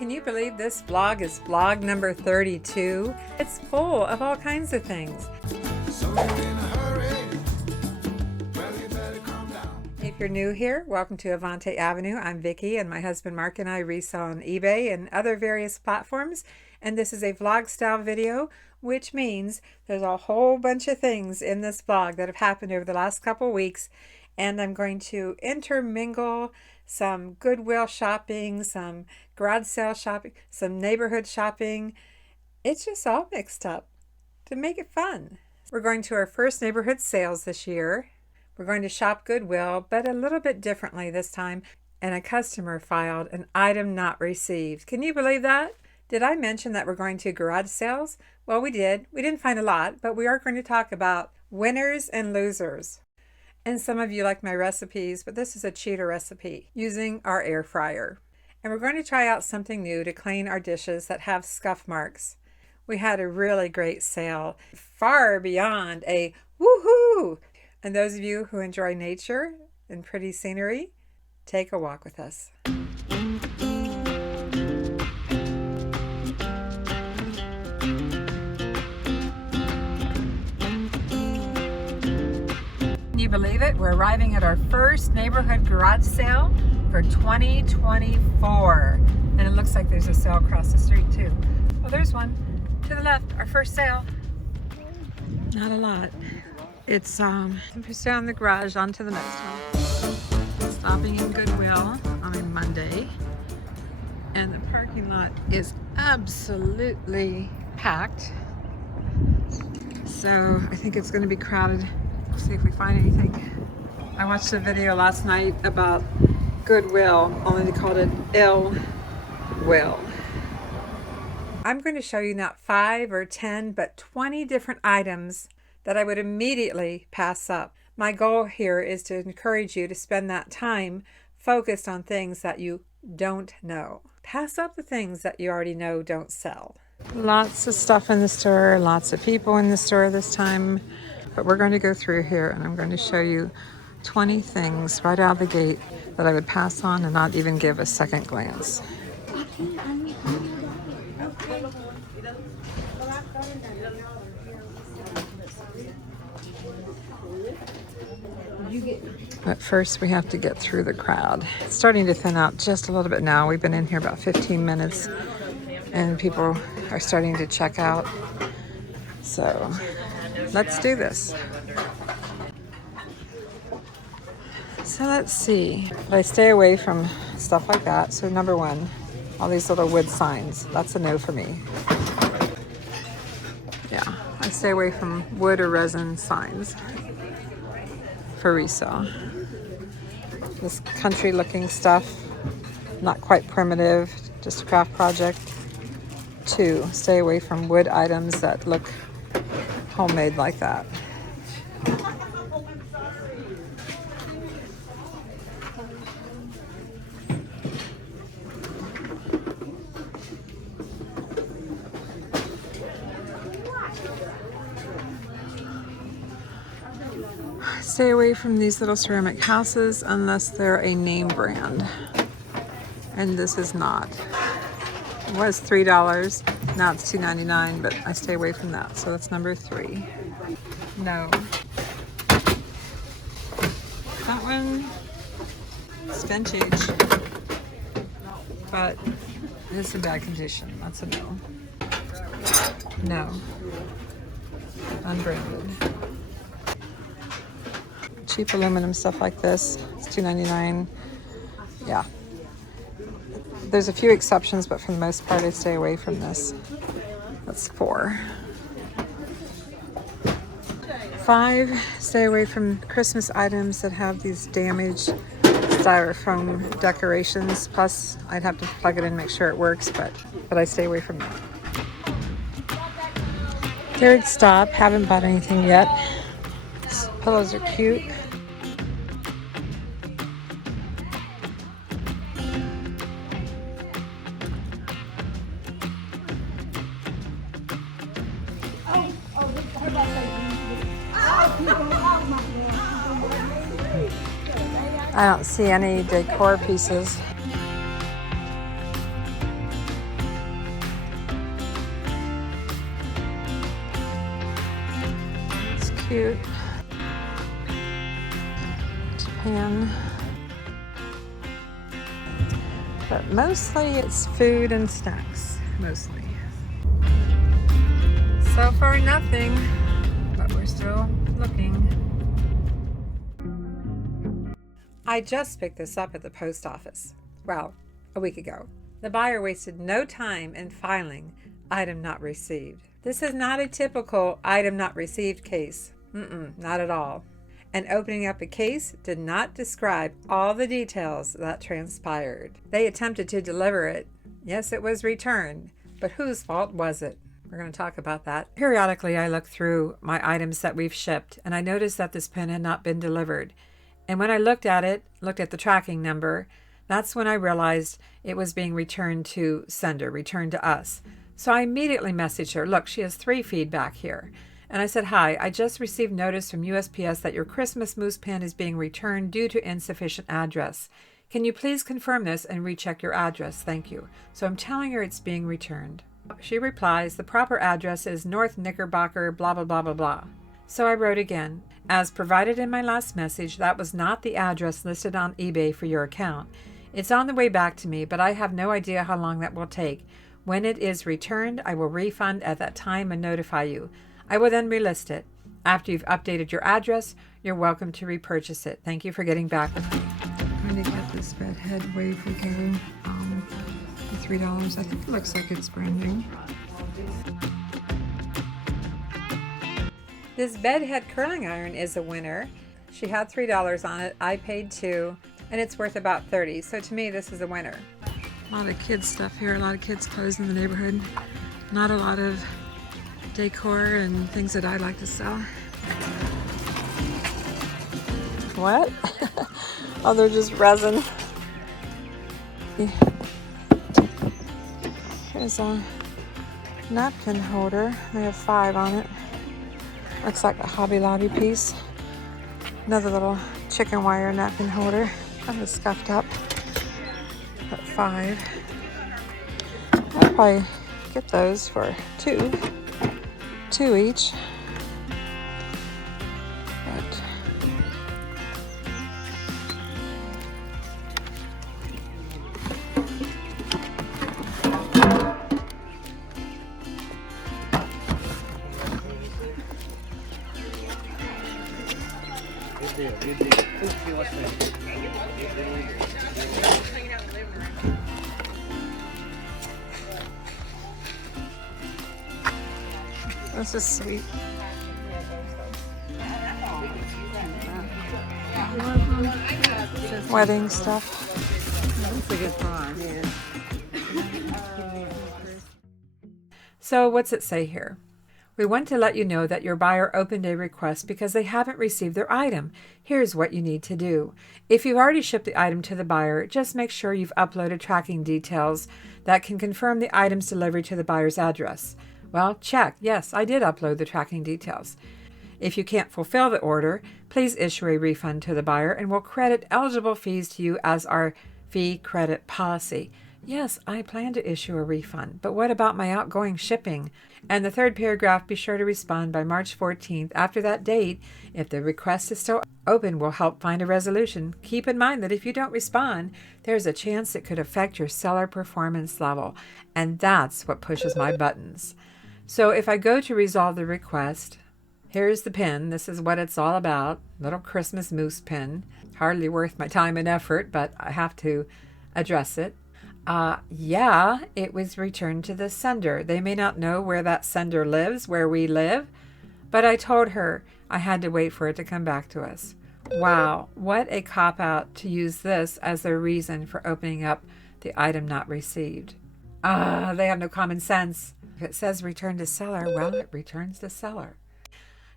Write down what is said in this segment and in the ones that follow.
Can you believe this vlog is vlog number 32? It's full of all kinds of things. If you're new here, welcome to Avante-Avenue. I'm Vicki, and my husband Mark and I resell on eBay and other various platforms. And this is a vlog style video, which means there's a whole bunch of things in this vlog that have happened over the last couple weeks. And I'm going to intermingle some Goodwill shopping, some garage sale shopping, some neighborhood shopping. It's just all mixed up to make it fun. We're going to our first neighborhood sales this year. We're going to shop Goodwill, but a little bit differently this time. And a customer filed an item not received. Can you believe that? Did I mention that we're going to garage sales? Well, we did. We didn't find a lot, but we are going to talk about winners and losers. And some of you like my recipes, but this is a cheater recipe using our air fryer. And we're going to try out something new to clean our dishes that have scuff marks. We had a really great sale, far beyond a woohoo! And those of you who enjoy nature and pretty scenery, take a walk with us. Can you believe it? We're arriving at our first neighborhood garage sale for 2024. And it looks like there's a sale across the street too. Well, there's one to the left, our first sale. Not a lot. It's just down the garage onto the next one. Stopping in Goodwill on a Monday. And the parking lot is absolutely packed. So I think it's going to be crowded. Let's see if we find anything. I watched a video last night about Goodwill, only they called it Will. I'm going to show you not 5 or 10, but 20 different items that I would immediately pass up. My goal here is to encourage you to spend that time focused on things that you don't know. Pass up the things that you already know don't sell. Lots of stuff in the store, lots of people in the store this time. But we're going to go through here and I'm going to show you 20 things right out of the gate that I would pass on and not even give a second glance. But first we have to get through the crowd. It's starting to thin out just a little bit now. We've been in here about 15 minutes and people are starting to check out. So let's do this. So let's see. But I stay away from stuff like that. So number one, all these little wood signs. That's a no for me. Yeah, I stay away from wood or resin signs for resale. This country looking stuff, not quite primitive, just a craft project. 2, stay away from wood items that look homemade like that. Stay away from these little ceramic houses unless they're a name brand. And this is not. It was $3, now it's $2.99, but I stay away from that. So that's number 3. No. That one is vintage, but it's in bad condition. That's a no. No. Unbranded. Cheap aluminum stuff like this. It's $2.99. Yeah. There's a few exceptions, but for the most part, I stay away from this. That's 4. 5, stay away from Christmas items that have these damaged styrofoam decorations. Plus, I'd have to plug it in and make sure it works, but I stay away from that. 3rd stop, haven't bought anything yet. These pillows are cute. I don't see any decor pieces. cute. Japan. But mostly it's food and snacks, mostly. So far nothing, but we're still looking. I just picked this up at the post office. Well, a week ago. The buyer wasted no time in filing item not received. This is not a typical item not received case. Not at all. And opening up a case did not describe all the details that transpired. They attempted to deliver it. Yes, it was returned, but whose fault was it? We're going to talk about that. Periodically, I look through my items that we've shipped, and I noticed that this pen had not been delivered. And when I looked at the tracking number, that's when I realized it was being returned to sender, returned to us. So I immediately messaged her. Look, she has 3 feedback here. And I said, hi, I just received notice from USPS that your Christmas mousse pen is being returned due to insufficient address. Can you please confirm this and recheck your address? Thank you. So I'm telling her it's being returned. She replies, the proper address is North Knickerbocker, blah, blah, blah, blah, blah. So I wrote again, as provided in my last message, that was not the address listed on eBay for your account. It's on the way back to me, but I have no idea how long that will take. When it is returned, I will refund at that time and notify you. I will then relist it. After you've updated your address, you're welcome to repurchase it. Thank you for getting back with me. I'm trying to get this bed head wafer going for $3. I think it looks like it's brand new. This bed head curling iron is a winner. She had $3 on it. I paid $2, and it's worth about $30. So to me, this is a winner. A lot of kids stuff here. A lot of kids clothes in the neighborhood. Not a lot of decor and things that I like to sell. What? Oh, they're just resin. Here's a napkin holder. They have 5 on it. Looks like a Hobby Lobby piece. Another little chicken wire napkin holder. Kind of scuffed up. At 5. I'll probably get those for $2 each. But this is sweet. Wedding stuff. That's a good thought. Yeah. So what's it say here? We want to let you know that your buyer opened a request because they haven't received their item. Here's what you need to do. If you've already shipped the item to the buyer, just make sure you've uploaded tracking details that can confirm the item's delivery to the buyer's address. Well, check. Yes, I did upload the tracking details. If you can't fulfill the order, please issue a refund to the buyer and we'll credit eligible fees to you as our fee credit policy. Yes, I plan to issue a refund, but what about my outgoing shipping? And the third paragraph, be sure to respond by March 14th. After that date, if the request is still open, we'll help find a resolution. Keep in mind that if you don't respond, there's a chance it could affect your seller performance level, and that's what pushes my buttons. So if I go to resolve the request, here's the pin. This is what it's all about. Little Christmas mousse pin. Hardly worth my time and effort, but I have to address it. Yeah, it was returned to the sender. They may not know where that sender lives, where we live, but I told her I had to wait for it to come back to us. Wow, what a cop-out to use this as their reason for opening up the item not received. They have no common sense. If it says return to seller, well, it returns to seller.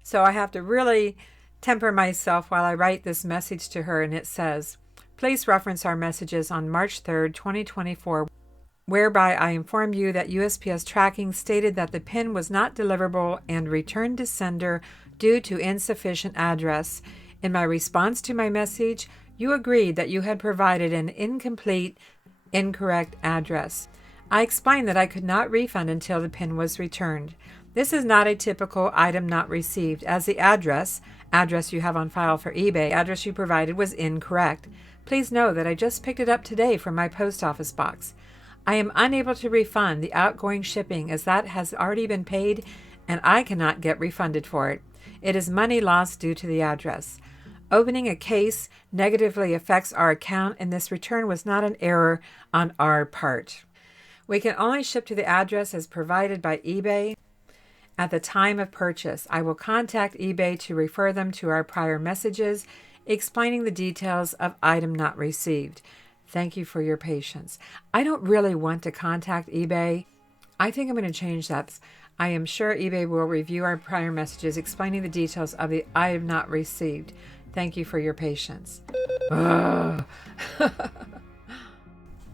So I have to really temper myself while I write this message to her, and it says, please reference our messages on March 3rd, 2024, whereby I informed you that USPS tracking stated that the pin was not deliverable and returned to sender due to insufficient address. In my response to my message, you agreed that you had provided an incomplete, incorrect address. I explained that I could not refund until the pin was returned. This is not a typical item not received, as the address you have on file for eBay, address you provided was incorrect. Please know that I just picked it up today from my post office box. I am unable to refund the outgoing shipping as that has already been paid and I cannot get refunded for it. It is money lost due to the address. Opening a case negatively affects our account, and this return was not an error on our part. We can only ship to the address as provided by eBay at the time of purchase. I will contact eBay to refer them to our prior messages explaining the details of item not received. Thank you for your patience. I don't really want to contact eBay. I think I'm going to change that. I am sure eBay will review our prior messages explaining the details of the item not received. Thank you for your patience.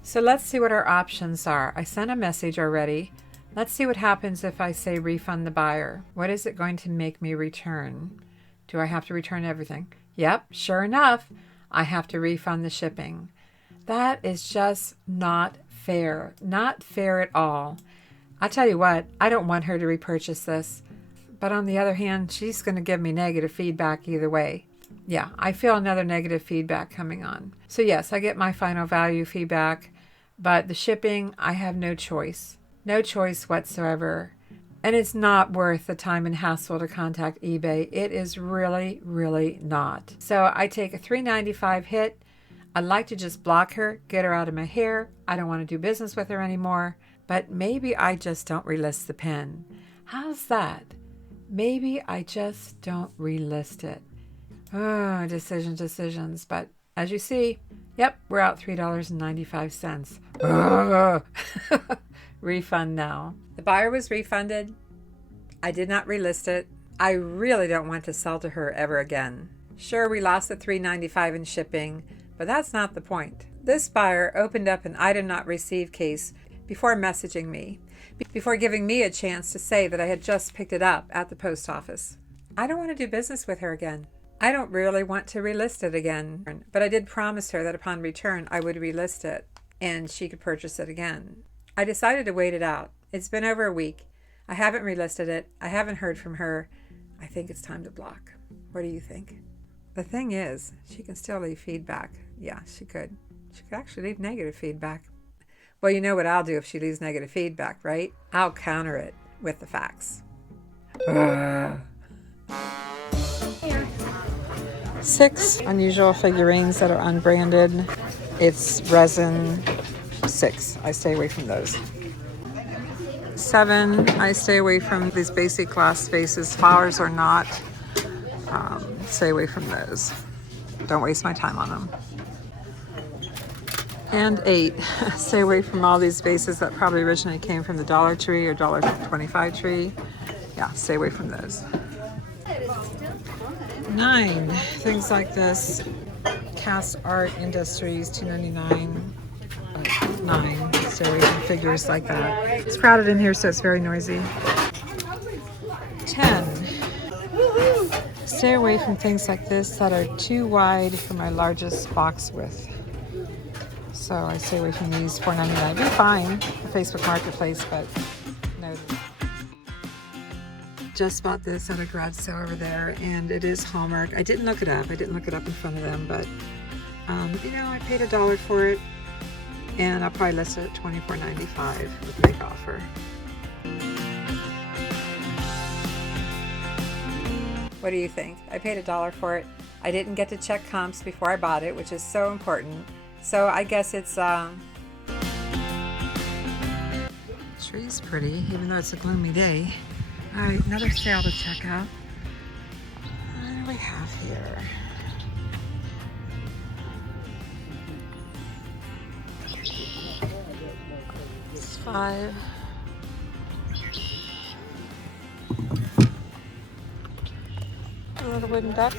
So let's see what our options are. I sent a message already. Let's see what happens if I say refund the buyer. What is it going to make me return? Do I have to return everything? Yep, sure enough, I have to refund the shipping. That is just not fair. Not fair at all. I'll tell you what, I don't want her to repurchase this. But on the other hand, she's going to give me negative feedback either way. Yeah, I feel another negative feedback coming on. So yes, I get my final value feedback, but the shipping, I have no choice. No choice whatsoever. And it's not worth the time and hassle to contact eBay. It is really, really not. So I take a $3.95 hit. I'd like to just block her, get her out of my hair. I don't want to do business with her anymore. But maybe I just don't relist the pin. How's that? Maybe I just don't relist it. Oh, decisions. But as you see, yep, we're out $3.95. Oh. Refund now. The buyer was refunded. I did not relist it. I really don't want to sell to her ever again. Sure, we lost the $3.95 in shipping, but that's not the point. This buyer opened up an item not received case before messaging me, before giving me a chance to say that I had just picked it up at the post office. I don't want to do business with her again. I don't really want to relist it again, but I did promise her that upon return I would relist it and she could purchase it again. I decided to wait it out. It's been over a week. I haven't relisted it. I haven't heard from her. I think it's time to block. What do you think? The thing is, she can still leave feedback. Yeah, she could. She could actually leave negative feedback. Well, you know what I'll do if she leaves negative feedback, right? I'll counter it with the facts. 6 unusual figurines that are unbranded. It's resin. 6, I stay away from those. 7, I stay away from these basic glass vases, flowers or not. Stay away from those. Don't waste my time on them. And 8, stay away from all these vases that probably originally came from the Dollar Tree or $1.25 tree. Yeah, stay away from those. 9, things like this. Cast Art Industries, $2.99. 9, stay away from figures like that. It's crowded in here, so it's very noisy. 10, stay away from things like this that are too wide for my largest box width. So I stay away from these. $4.99. Be fine, the Facebook Marketplace, but no. Just bought this at a garage sale over there, and it is Hallmark. I didn't look it up. I didn't look it up in front of them, but I paid $1 for it. And I'll probably list it at $24.95 with a big offer. What do you think? I paid $1 for it. I didn't get to check comps before I bought it, which is so important. So I guess it's the tree's pretty, even though it's a gloomy day. All right, another sale to check out. What do we have here? It's 5. A little wooden duck.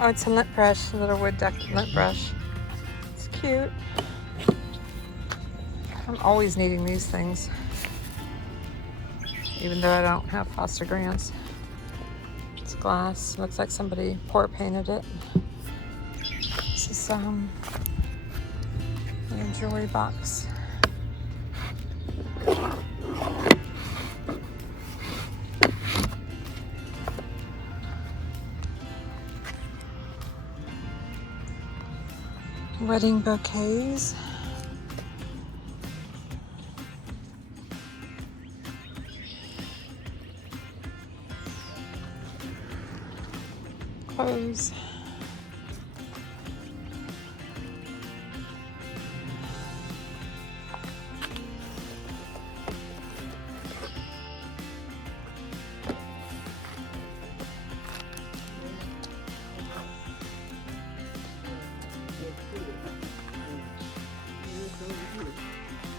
Oh, it's a lint brush, a little wood duck lint brush. It's cute. I'm always needing these things, even though I don't have foster grants. It's glass. Looks like somebody pour painted it. This is And jewelry box. Wedding bouquets. Clothes.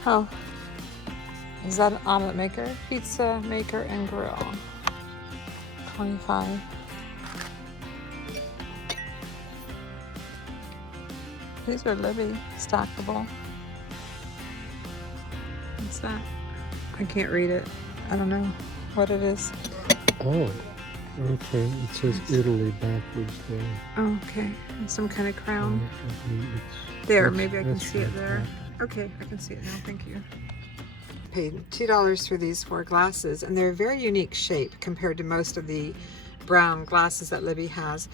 Oh, is that an omelet maker? Pizza maker and grill. 25. These are Libby stackable. What's that? I can't read it. I don't know what it is. Oh, okay. It says Italy backwards there. Oh, okay. And some kind of crown. It's, There, maybe I can see it right, there. Okay, I can see it now. Thank you. Paid $2 for these 4 glasses, and they're a very unique shape compared to most of the brown glasses that Libby has.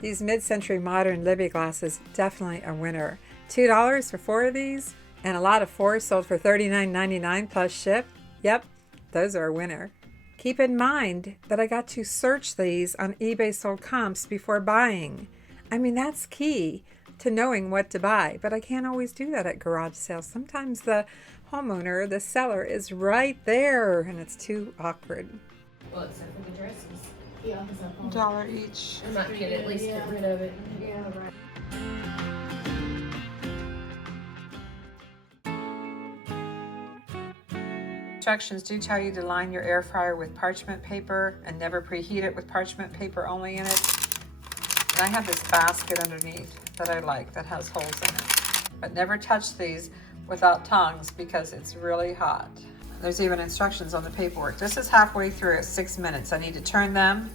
These mid-century modern Libby glasses, definitely a winner. $2 for 4 of these, and a lot of 4 sold for $39.99 plus ship. Yep, those are a winner. Keep in mind that I got to search these on eBay sold comps before buying. I mean, that's key to knowing what to buy, but I can't always do that at garage sales. Sometimes the homeowner, the seller, is right there and it's too awkward. Well, except for the dresses. Yeah, $1 each. I might get at least get rid of it. Yeah, right. Instructions do tell you to line your air fryer with parchment paper and never preheat it with parchment paper only in it. And I have this basket underneath that I like that has holes in it. But never touch these without tongs because it's really hot. There's even instructions on the paperwork. This is halfway through at 6 minutes. I need to turn them.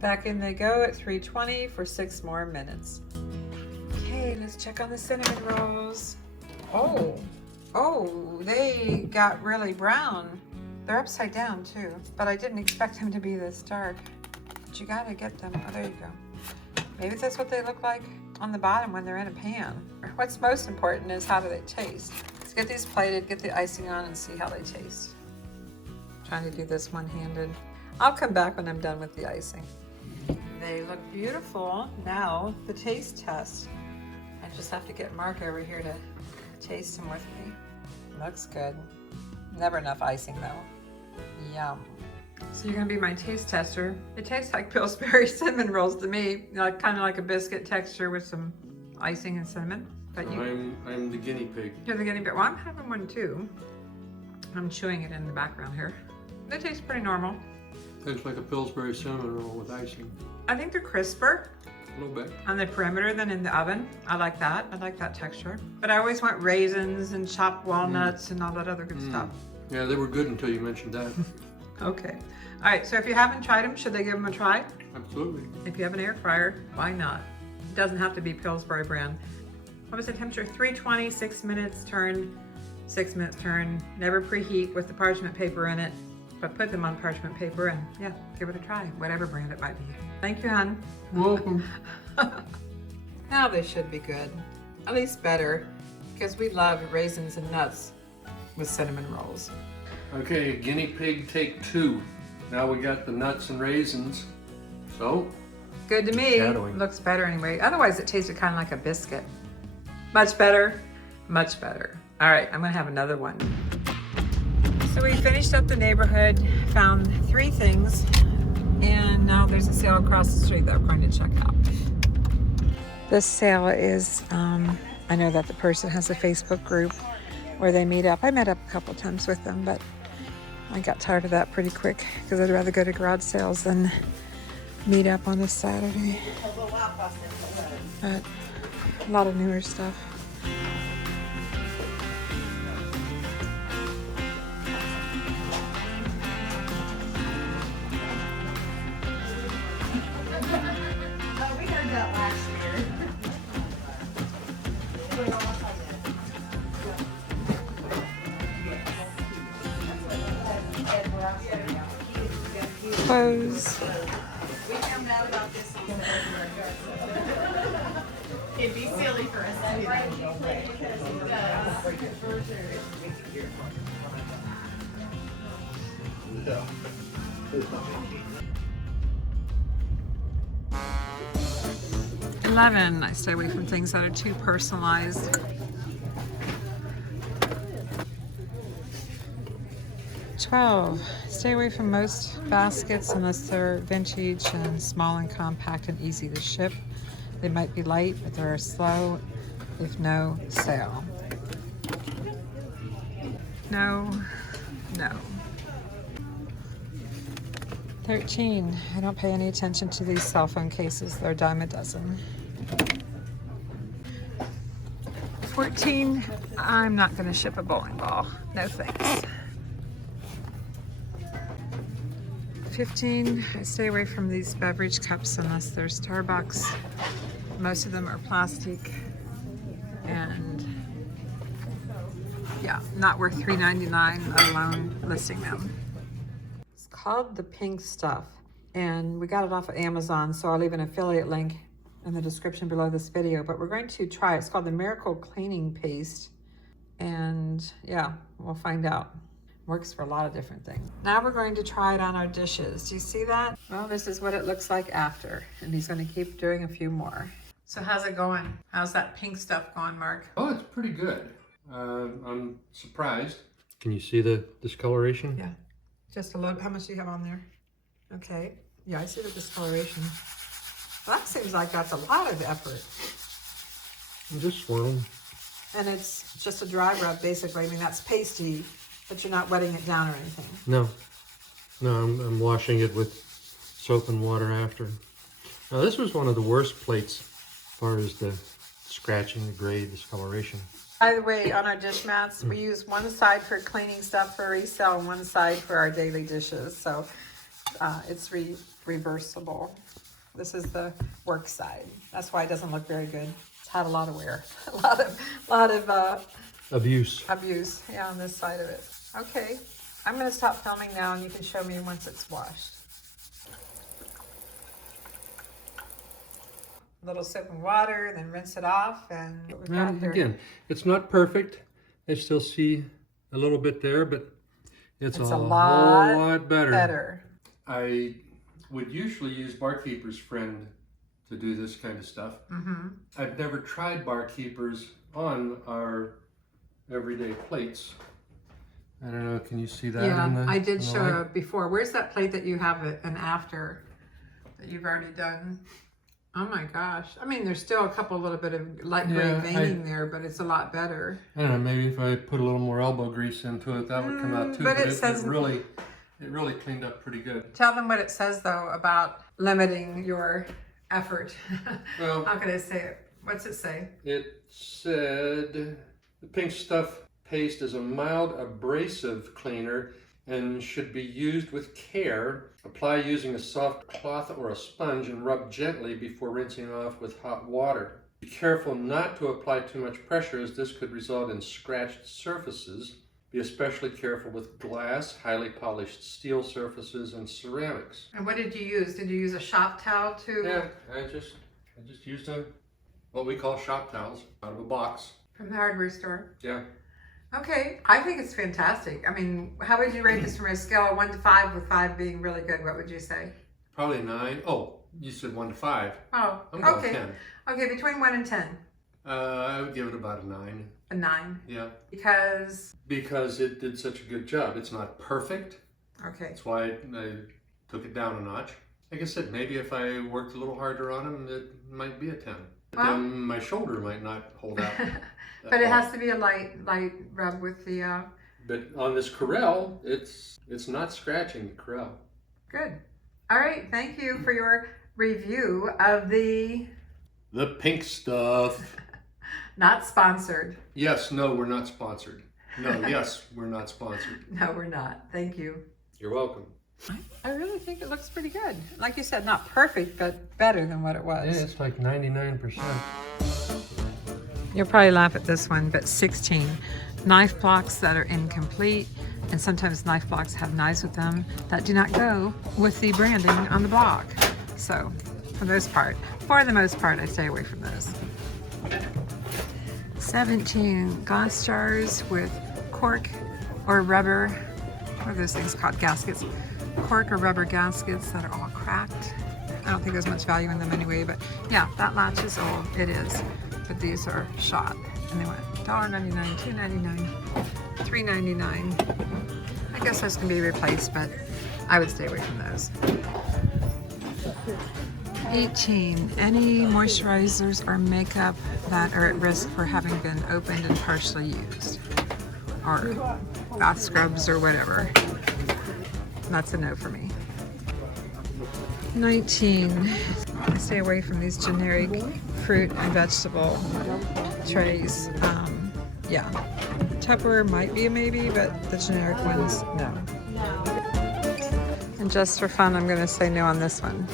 Back in they go at 320 for 6 more minutes. Okay, let's check on the cinnamon rolls. Oh, they got really brown. They're upside down too, but I didn't expect them to be this dark. But you gotta get them. Oh, there you go. Maybe that's what they look like on the bottom when they're in a pan. What's most important is how do they taste. Let's get these plated, get the icing on, and see how they taste. I'm trying to do this one-handed. I'll come back when I'm done with the icing. They look beautiful. Now, the taste test. I just have to get Mark over here to taste them with me. Looks good. Never enough icing though. Yum. So you're gonna be my taste tester. It tastes like Pillsbury cinnamon rolls to me. Like kind of like a biscuit texture with some icing and cinnamon. But I'm the guinea pig. You're the guinea pig. Well, I'm having one too. I'm chewing it in the background here. They taste pretty normal. Tastes like a Pillsbury cinnamon roll with icing. I think they're crisper A little bit. on the perimeter than in the oven. I like that. I like that texture. But I always want raisins and chopped walnuts and all that other good stuff. Yeah, they were good until you mentioned that. Okay. All right, so if you haven't tried them, should they give them a try? Absolutely. If you have an air fryer, why not? It doesn't have to be Pillsbury brand. What was the temperature? 320, 6 minutes turn, 6 minutes turn. Never preheat with the parchment paper in it, but put them on parchment paper and yeah, give it a try, whatever brand it might be. Thank you, hon. Welcome. Now they should be good, at least better, because we love raisins and nuts with cinnamon rolls. Okay, guinea pig take 2. Now we got the nuts and raisins. So, Good to me. Shadowing. Looks better anyway. Otherwise it tasted kind of like a biscuit. Much better, much better. All right, I'm gonna have another one. So we finished up the neighborhood, found 3 things, and now there's a sale across the street that we're going to check out. This sale is, I know that the person has a Facebook group where they meet up. I met up a couple times with them, but I got tired of that pretty quick because I'd rather go to garage sales than meet up on a Saturday. But a lot of newer stuff. close. It'd be silly for us to do that. I stay away from things that are too personalized. 12, stay away from most baskets unless they're vintage and small and compact and easy to ship. They might be light, but they're slow if no sale. No, no. 13, I don't pay any attention to these cell phone cases. They're a dime a dozen. 14, I'm not going to ship a bowling ball. No thanks. 15, I stay away from these beverage cups unless they're Starbucks. Most of them are plastic and yeah, not worth $3.99, let alone listing them. It's called the Pink Stuff and we got it off of Amazon, so I'll leave an affiliate link in the description below this video, but we're going to try it. It's called the Miracle Cleaning Paste and yeah, we'll find out. Works for a lot of different things. Now we're going to try it on our dishes. Do you see that? Well, this is what it looks like after, and he's going to keep doing a few more. So how's it going? How's that pink stuff going, Mark? Oh, it's pretty good. I'm surprised. Can you see the discoloration? Yeah, just a little. How much do you have on there? Okay, yeah, I see the discoloration. Well, that seems like that's a lot of effort. I'm just swirling. And it's just a dry rub, basically. I mean, that's pasty, but you're not wetting it down or anything. No, I'm washing it with soap and water after. Now this was one of the worst plates as far as the scratching, the gray discoloration. By the way, on our dish mats, we use one side for cleaning stuff for resale and one side for our daily dishes. So it's reversible. This is the work side. That's why it doesn't look very good. It's had a lot of wear, a lot of Abuse. Yeah, on this side of it. Okay, I'm going to stop filming now and you can show me once it's washed. A little soap and water, then rinse it off, and what we've got here. Again, it's not perfect. I still see a little bit there, but it's a whole lot better. I would usually use Barkeeper's Friend to do this kind of stuff. I've never tried Barkeeper's on our everyday plates. I don't know, can you see that? Yeah, I did show it before. Where's that plate that you have it an after that you've already done? Oh my gosh. I mean, there's still a couple little bit of light gray veining there, but it's a lot better. I don't know, maybe if I put a little more elbow grease into it, that would come out too. But it says, it really cleaned up pretty good. Tell them what it says though about limiting your effort. Well, how can I say it? What's it say? It said the Pink Stuff paste is a mild abrasive cleaner and should be used with care. Apply using a soft cloth or a sponge and rub gently before rinsing off with hot water. Be careful not to apply too much pressure as this could result in scratched surfaces. Be especially careful with glass, highly polished steel surfaces, and ceramics. And what did you use? Did you use a shop towel too? Yeah, I just used what we call shop towels out of a box. From the hardware store? Yeah. Okay, I think it's fantastic. I mean, how would you rate this from a scale of 1 to 5, with 5 being really good? What would you say? Probably 9. Oh, you said 1 to 5. Oh, I'm going okay. 10. Okay, between 1 and 10. I would give it about a 9. A 9? Yeah. Because it did such a good job. It's not perfect. Okay. That's why I took it down a notch. Like I said, maybe if I worked a little harder on them, it might be a 10. But then my shoulder might not hold out. But it has to be a light rub with the... But on this Corel, it's not scratching the Corel. Good. All right, thank you for your review of the Pink Stuff. Not sponsored. Yes, no, we're not sponsored. No, yes, we're not sponsored. No, we're not. Thank you. You're welcome. I really think it looks pretty good. Like you said, not perfect, but better than what it was. Yeah, it's like 99%. You'll probably laugh at this one, but 16 knife blocks that are incomplete. And sometimes knife blocks have knives with them that do not go with the branding on the block. So for the most part, I stay away from those. 17 glass jars with cork or rubber, what are those things called, gaskets? Cork or rubber gaskets that are all cracked. I don't think there's much value in them anyway, but yeah, that latch is old, it is. But these are shot, and they went $1.99, $2.99, $3.99. I guess those can be replaced, but I would stay away from those. 18, any moisturizers or makeup that are at risk for having been opened and partially used, or bath scrubs or whatever. That's a no for me. 19, I stay away from these generic fruit and vegetable trays. Yeah, Tupperware might be a maybe, but the generic ones, no. And just for fun, I'm gonna say no on this one.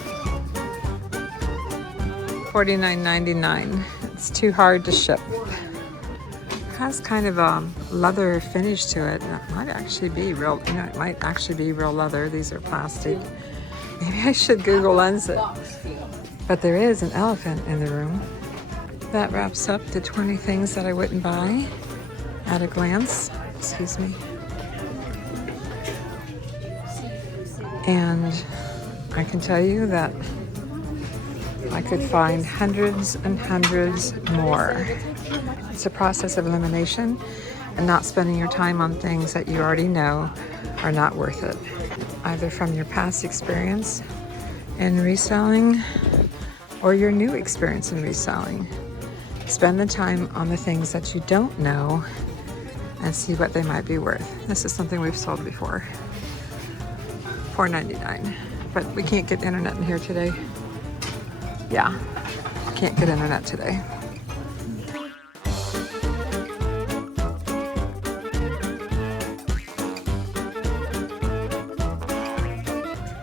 $49.99. It's too hard to ship. It has kind of a leather finish to it. And it might actually be real, it might actually be real leather. These are plastic. Maybe I should Google Lens it. But there is an elephant in the room. That wraps up the 20 things that I wouldn't buy at a glance. Excuse me. And I can tell you that I could find hundreds and hundreds more. It's a process of elimination and not spending your time on things that you already know are not worth it, either from your past experience in reselling or your new experience in reselling. Spend the time on the things that you don't know and see what they might be worth. This is something we've sold before. $4.99, but we can't get internet in here today. Yeah, can't get internet today.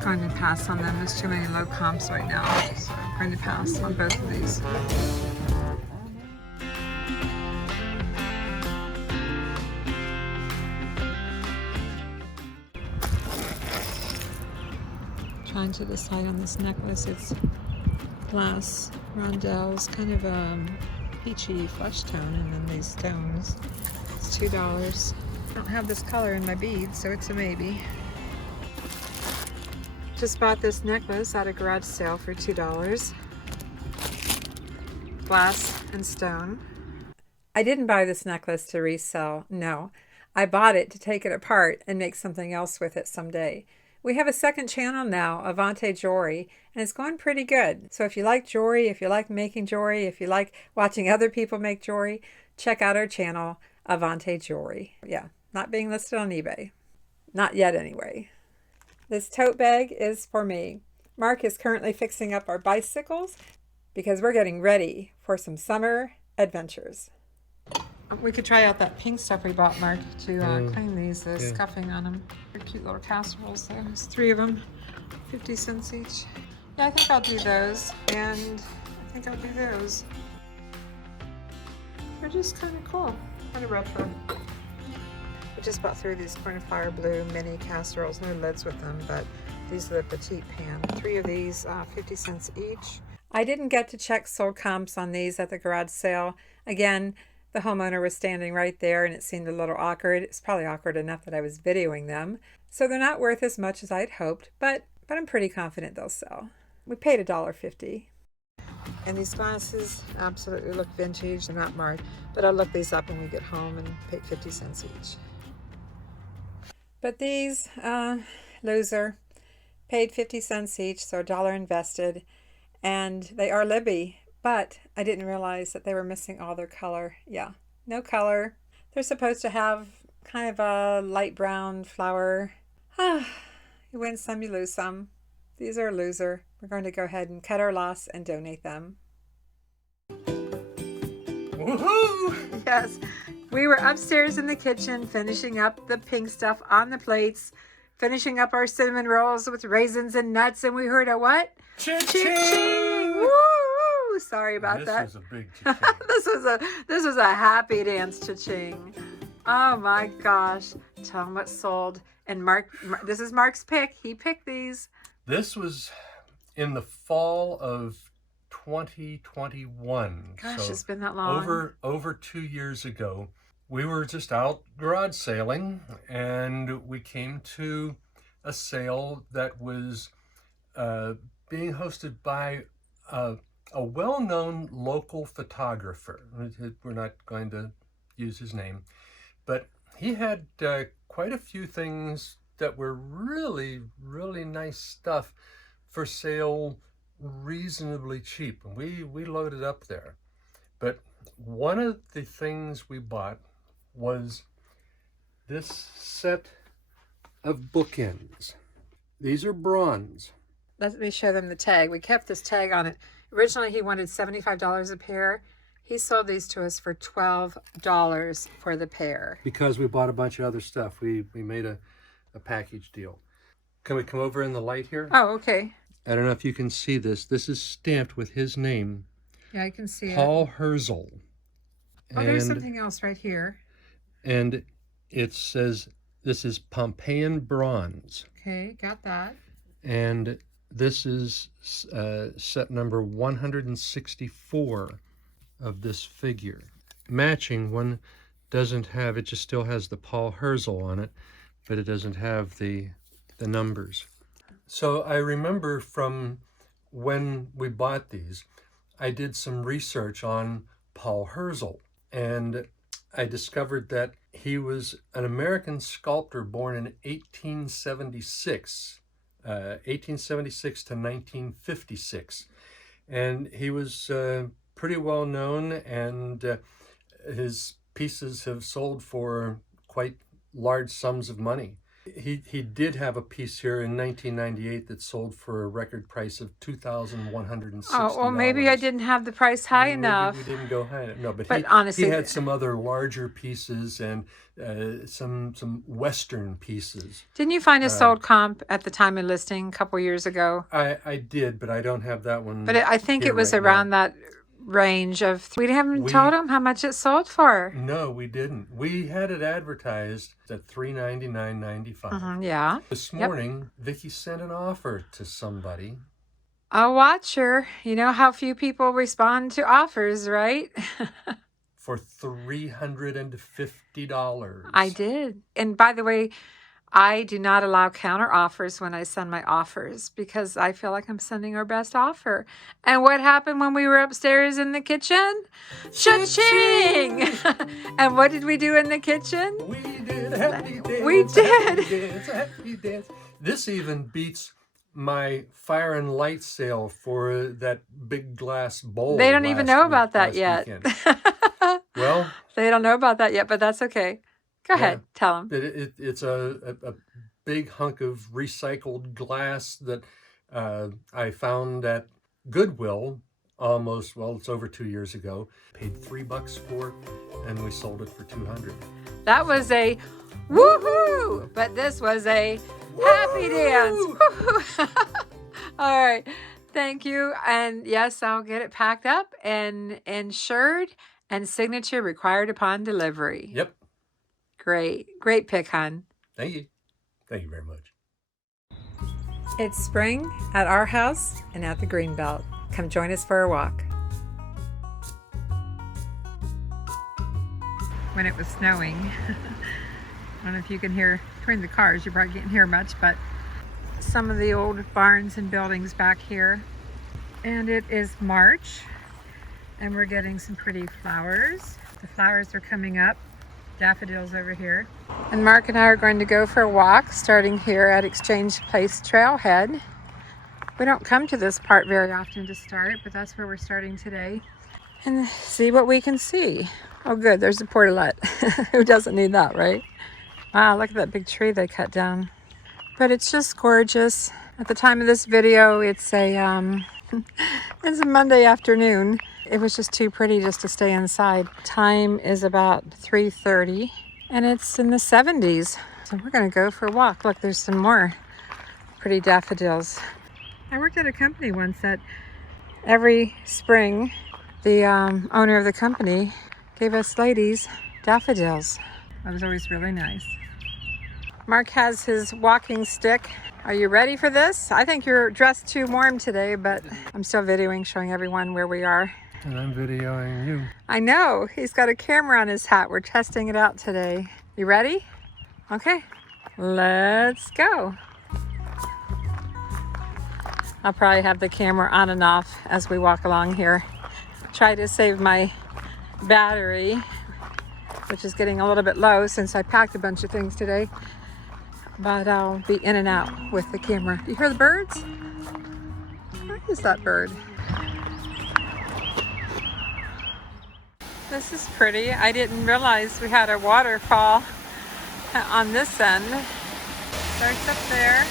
Going to pass on them. There's too many low comps right now, so I'm going to pass on both of these. Trying to decide on this necklace. It's glass rondelles, kind of a peachy flesh tone, and then these stones. It's $2. I don't have this color in my beads, so it's a maybe. Just bought this necklace at a garage sale for $2. Glass and stone. I didn't buy this necklace to resell, no. I bought it to take it apart and make something else with it someday. We have a second channel now, Avante Jewelry, and it's going pretty good. So if you like jewelry, if you like making jewelry, if you like watching other people make jewelry, check out our channel, Avante Jewelry. Yeah, not being listed on eBay. Not yet anyway. This tote bag is for me. Mark is currently fixing up our bicycles because we're getting ready for some summer adventures. We could try out that pink stuff we bought, Mark, to clean these, the scuffing on them. They're cute little casseroles there. There's 3 of them, 50 cents each. Yeah, I think I'll do those, and I think I'll do those. They're just kind of cool, kind of retro. We just bought 3 of these cornflower blue mini casseroles, no lids with them, but these are the petite pan. 3 of these, 50 cents each. I didn't get to check sold comps on these at the garage sale. Again, the homeowner was standing right there and it seemed a little awkward. It's probably awkward enough that I was videoing them. So they're not worth as much as I'd hoped, but I'm pretty confident they'll sell. We paid $1.50. And these glasses absolutely look vintage. They're not marked, but I'll look these up when we get home and pay 50 cents each. But these, loser, paid 50 cents each, so $1 invested. And they are Libby. But I didn't realize that they were missing all their color. Yeah, no color. They're supposed to have kind of a light brown flower. You win some, you lose some. These are a loser. We're going to go ahead and cut our loss and donate them. Woohoo! Yes, we were upstairs in the kitchen finishing up the pink stuff on the plates, finishing up our cinnamon rolls with raisins and nuts, and we heard a what? Cha-ching! Woo! Sorry about that. This was a big cha-ching. This was a happy dance cha-ching. Oh my gosh. Tell him what's sold. And Mark, this is Mark's pick. He picked these. This was in the fall of 2021. Gosh, so it's been that long. over 2 years ago. We were just out garage sailing, and we came to a sale that was being hosted by a well-known local photographer. We're not going to use his name, but he had quite a few things that were really, really nice stuff for sale, reasonably cheap. And we loaded up there. But one of the things we bought was this set of bookends. These are bronze. Let me show them the tag. We kept this tag on it. Originally, he wanted $75 a pair. He sold these to us for $12 for the pair. Because we bought a bunch of other stuff. We made a package deal. Can we come over in the light here? Oh, okay. I don't know if you can see this. This is stamped with his name. Yeah, I can see Paul Herzl. Oh, there's something else right here. And it says this is Pompeian bronze. Okay, got that. And this is set number 164 of this figure. Matching one doesn't have, it just still has the Paul Herzl on it, but it doesn't have the numbers. So I remember from when we bought these, I did some research on Paul Herzl, and I discovered that he was an American sculptor born in 1876 to 1956. And he was pretty well known, and his pieces have sold for quite large sums of money. He did have a piece here in 1998 that sold for a record price of $2,160. Oh, well, maybe I didn't have the price high enough. Maybe we didn't go high enough. No, but honestly, he had some other larger pieces and some Western pieces. Didn't you find a sold comp at the time of listing a couple years ago? I did, but I don't have that one. But I think it was right around now. that range of. We haven't told him how much it sold for. No, we didn't. We had it advertised at $399.95. Yeah. This morning, Vicki sent an offer to somebody. A watcher. You know how few people respond to offers, right? For $350. I did. And by the way, I do not allow counter offers when I send my offers because I feel like I'm sending our best offer. And what happened when we were upstairs in the kitchen? Cha-ching! And what did we do in the kitchen? We did a happy dance. We did. A happy dance. This even beats my fire and light sale for that big glass bowl. They don't even know about that yet. Well, they don't know about that yet, but that's okay. Go ahead, tell them. It's a big hunk of recycled glass that I found at Goodwill it's over 2 years ago. Paid $3 for, and we sold it for $200. That was a woohoo, but this was a happy dance. All right, thank you. And yes, I'll get it packed up and insured, and signature required upon delivery. Yep. Great pick, hon. Thank you very much. It's spring at our house and at the Greenbelt. Come join us for a walk. When it was snowing, I don't know if you can hear between the cars, you probably can't hear much, but some of the old barns and buildings back here. And it is March, and we're getting some pretty flowers. The flowers are coming up. Daffodils over here. And Mark and I are going to go for a walk starting here at Exchange Place Trailhead. We don't come to this part very often to start, but that's where we're starting today. And see what we can see. Oh good, there's a portalette. Who doesn't need that, right? Wow, look at that big tree they cut down. But it's just gorgeous. At the time of this video, it's a Monday afternoon. It was just too pretty just to stay inside. Time is about 3:30 and it's in the 70s. So we're gonna go for a walk. Look, there's some more pretty daffodils. I worked at a company once that every spring, the owner of the company gave us ladies daffodils. That was always really nice. Mark has his walking stick. Are you ready for this? I think you're dressed too warm today, but I'm still videoing, showing everyone where we are. And I'm videoing you. I know, he's got a camera on his hat. We're testing it out today. You ready? Okay, let's go. I'll probably have the camera on and off as we walk along here. Try to save my battery, which is getting a little bit low since I packed a bunch of things today. But I'll be in and out with the camera. You hear the birds? Where is that bird? This is pretty. I didn't realize we had a waterfall on this end. Starts up there.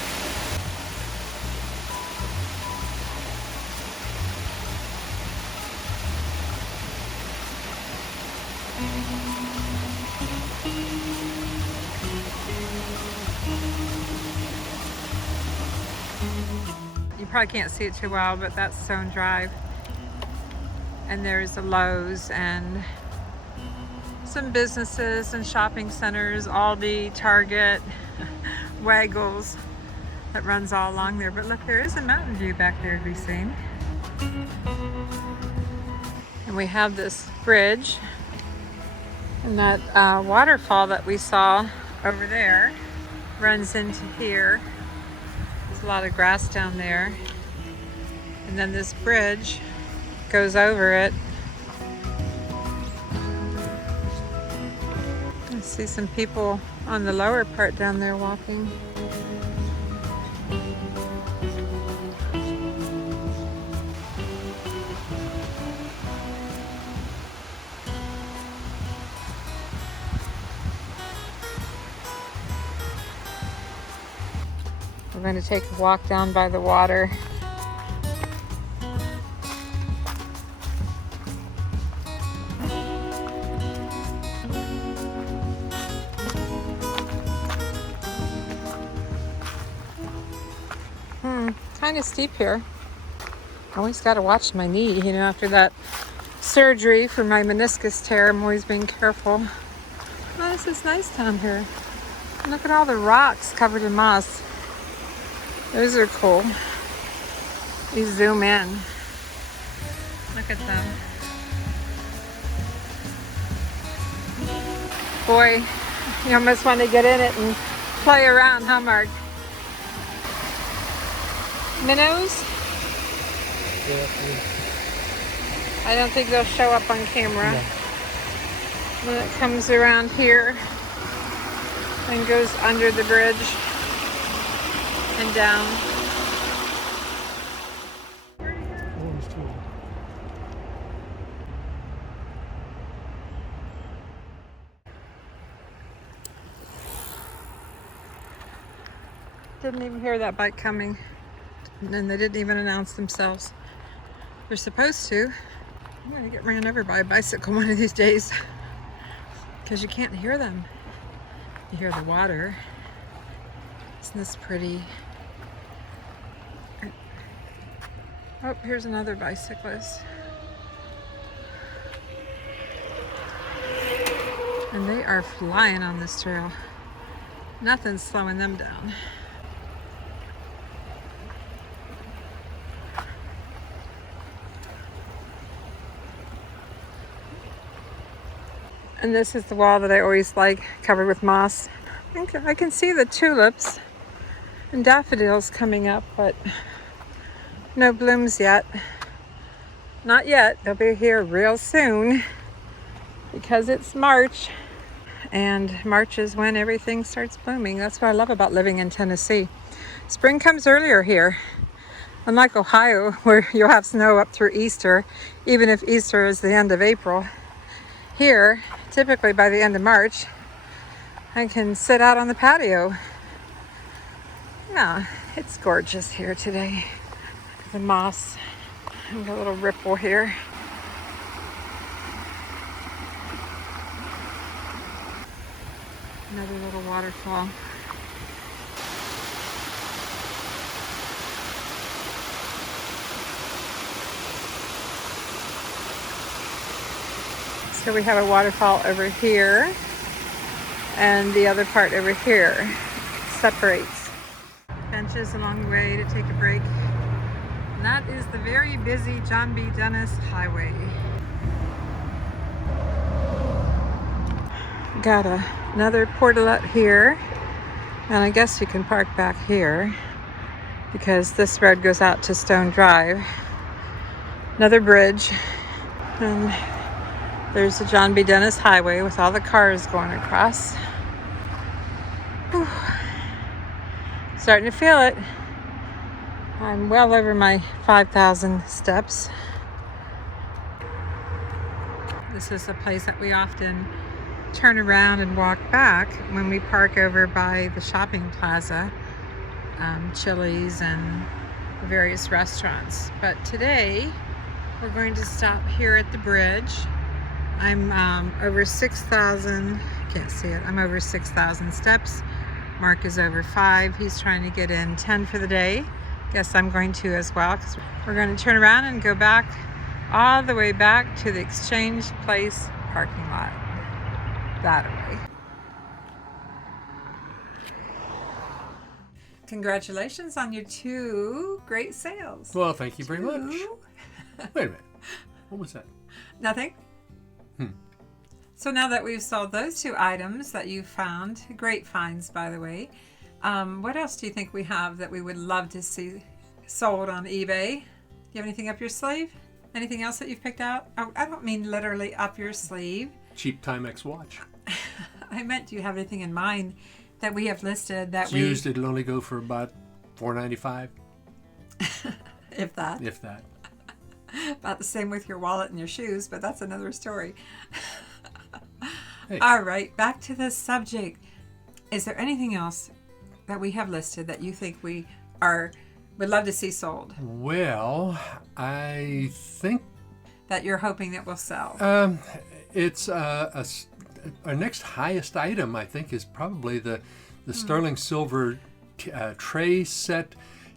You probably can't see it too well, but that's Stone Drive. And there's a Lowe's and some businesses and shopping centers, Aldi, Target, Waggles, that runs all along there. But look, there is a mountain view back there to be seen. And we have this bridge, and that waterfall that we saw over there runs into here. There's a lot of grass down there. And then this bridge goes over it. I see some people on the lower part down there walking. We're going to take a walk down by the water. Kind of steep here. Always got to watch my knee, you know, after that surgery for my meniscus tear. I'm always being careful. Oh, this is nice down here. Look at all the rocks covered in moss. Those are cool. You zoom in. Look at them. Boy, you almost want to get in it and play around, huh, Mark? Minnows? Yeah. I don't think they'll show up on camera. No. When it comes around here and goes under the bridge and down. Didn't even hear that bike coming. And they didn't even announce themselves. They're supposed to. I'm gonna get ran over by a bicycle one of these days because you can't hear them. You hear the water. Isn't this pretty? Oh, here's another bicyclist. And they are flying on this trail. Nothing's slowing them down. And this is the wall that I always like, covered with moss. I can see the tulips and daffodils coming up, but no blooms yet. Not yet. They'll be here real soon because it's March, and March is when everything starts blooming. That's what I love about living in Tennessee. Spring comes earlier here. Unlike Ohio, where you'll have snow up through Easter, even if Easter is the end of April. Here, typically by the end of March, I can sit out on the patio. Yeah, it's gorgeous here today. The moss and a little ripple here. Another little waterfall. So we have a waterfall over here. and the other part over here separates. Benches along the way to take a break. And that is the very busy John B. Dennis Highway. Got another portalet here, and I guess you can park back here because this road goes out to Stone Drive. Another bridge, and there's the John B. Dennis Highway with all the cars going across. Whew. Starting to feel it. I'm well over my 5,000 steps. This is a place that we often turn around and walk back when we park over by the shopping plaza, Chili's and the various restaurants. But today we're going to stop here at the bridge. I'm over 6,000, can't see it, I'm over 6,000 steps. Mark is over 5. He's trying to get in 10 for the day. Guess I'm going to as well, because we're going to turn around and go back all the way back to the Exchange Place parking lot. That way. Congratulations on your 2 great sales. Well, thank you very much. Wait a minute. What was that? Nothing? So now that we've sold those 2 items that you found, great finds by the way, what else do you think we have that we would love to see sold on eBay? Do you have anything up your sleeve? Anything else that you've picked out? Oh, I don't mean literally up your sleeve. Cheap Timex watch. I meant, do you have anything in mind that we have listed that It's used, it'll only go for about $4.95. If that. If that. About the same with your wallet and your shoes, but that's another story. Hey. All right, back to the subject. Is there anything else that we have listed that you think we would love to see sold? Well, I think That you're hoping that will sell? it's our next highest item, I think, is probably the sterling silver tray set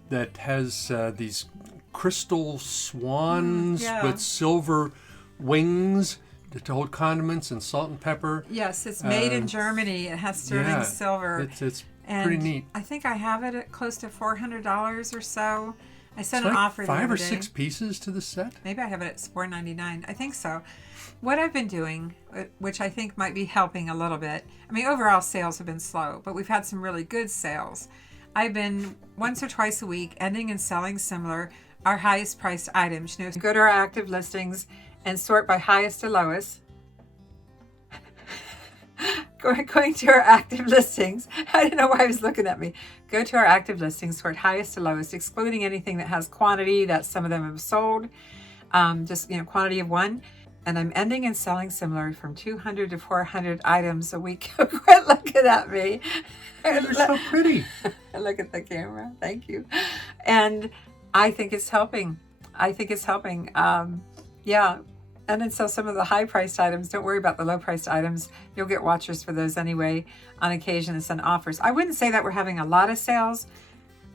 that has these crystal swans with silver wings to hold condiments and salt and pepper. Yes, it's made in Germany. It has sterling silver. It's and pretty neat. I think I have it at close to $400 or so. I sent It's an like offer the 5 other or day. 6 pieces to the set. Maybe I have it at $4.99. I think so. What I've been doing, which I think might be helping a little bit, I mean, overall sales have been slow, but we've had some really good sales. I've been once or twice a week ending and selling similar, our highest priced items. You know, go to our active listings and sort by highest to lowest. Going to our active listings. I don't know why I was looking at me. Go to our active listings, sort highest to lowest, excluding anything that has quantity that some of them have sold. Just, quantity of 1. And I'm ending and selling similar from 200 to 400 items a week. Quit looking at me. You're so pretty. Look at the camera. Thank you. And I think it's helping. Yeah. And then sell some of the high-priced items. Don't worry about the low-priced items. You'll get watchers for those anyway on occasion and send offers. I wouldn't say that we're having a lot of sales,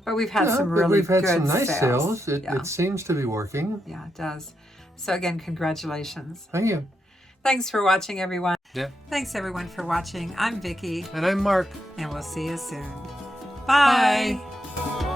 but we've had some really good sales. We've had some nice sales. It seems to be working. Yeah, it does. So again, congratulations. Thank you. Thanks for watching, everyone. Yeah. Thanks, everyone, for watching. I'm Vicki. And I'm Mark. And we'll see you soon. Bye. Bye.